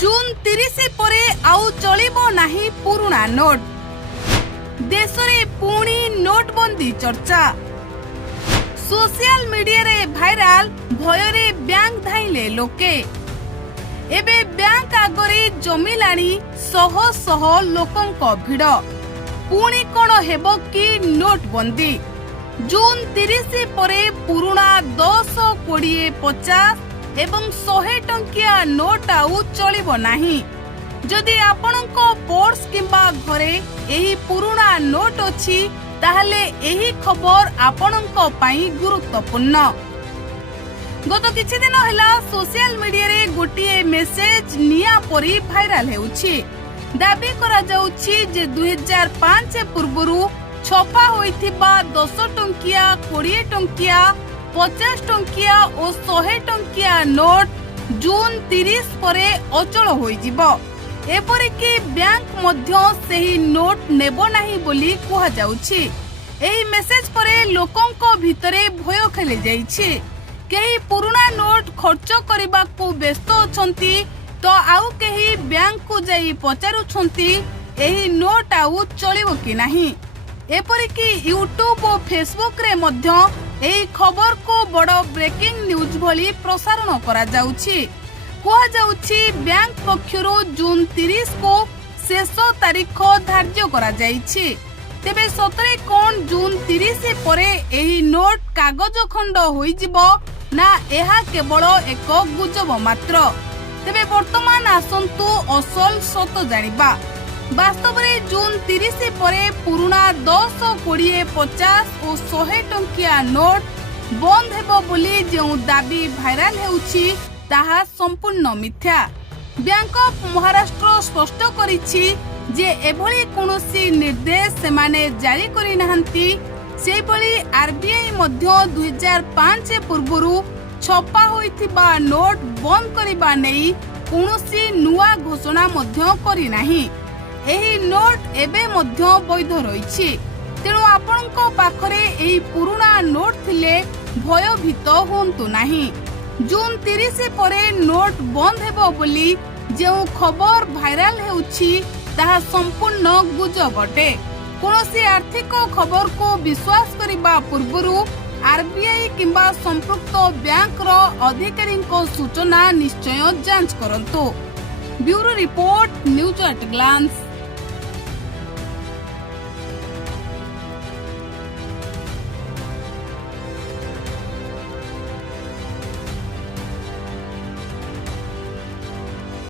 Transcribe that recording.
जून 30 परे आउ चलिबो नाही पुराना नोट। देशरे पुणी नोटबंदी चर्चा। सोशल मीडिया रे भाइराल भयरे बैंक धाइले लोके। एबे बैंक आगरे जमिलाणी शह शह लोकंक भिड़। पुणी कोन हेबो कि नोटबंदी। जून 30 परे पुराना 10, 20, 50 एवं 100 टंकिया नोट आउ चलिबो नाही। जदि आपणक पर्स किंबा घरे एही पुराना नोट अछि ताहले एही खबर आपणक पई गुरुत्वपूर्ण। गत किछि दिन हला सोशल मीडिया रे गोटिए मेसेज निया परी भाइराल हेउछि। दाबी करा जाउछि जे 2005 पूर्वरु छपा होइथिबा 10 टंकिया, 20 टंकिया, 50 टंकिया और 100 टंकिया नोट जून 30 परे अचल होई जिवो। एपरिकी बैंक मध्य सेही नोट नेबो नाही बोली कुहा जाउछि। एही मेसेज परे लोकंक भितरे भय खेले जाइछि। केही पुराना नोट खर्च करिबाकू व्यस्त अछंती तो आउ केही बैंक को जाई पचारुछंती एही नोट आउ चलिबो कि नाही। एपरिकी यूट्यूब और फेसबुक रे मध्य एही खबर को बड़ ब्रेकिंग न्यूज भली प्रसारण करा जाउछि। कुहा जाउछि बैंक पक्षरु जून 30 को शेष तारीख धार्य करा जाइछि। तेबे सतरे कोन जून 30 परे एही नोट कागज खंड होई जिवो ना एहा केवल एक गुजब मात्र। तेबे वर्तमान आसंतु असल सत जानिबा। वास्तव में जून 30 परे पुराना 10, 20, 50 और 100 टंकिया नोट बंद हेबो बोली जेउ दाबी भाइराल हेउछि ताहा संपूर्ण मिथ्या। बैंक ऑफ महाराष्ट्र स्पष्ट करिछि जे एभली कोनोसी निर्देश सेमाने जारी करि नाहंती। सेहि बळी आरबीआई मध्य 2005 पूर्वरु छपा होइथिबा नोट बंद करिबा नै कोनोसी नुआ घोषणा मध्य करि नाही। एही नोट एबे मध्य वैध रहिछि। तेणु आपणक पाखरे एही पुराना नोट थिले भयभीत होंतु नाही। जून 30 परे नोट बंद हेबो बोली जेउ खबर भाइराल हेउछि ताहा संपूर्ण गुजब अटे। कोनोसी आर्थिक खबर को विश्वास करिबा पूर्वरु आरबीआई किंबा संपृक्त बैंक रो अधिकारी को सूचना निश्चय जांच करंतु। Bureau report, news at glance.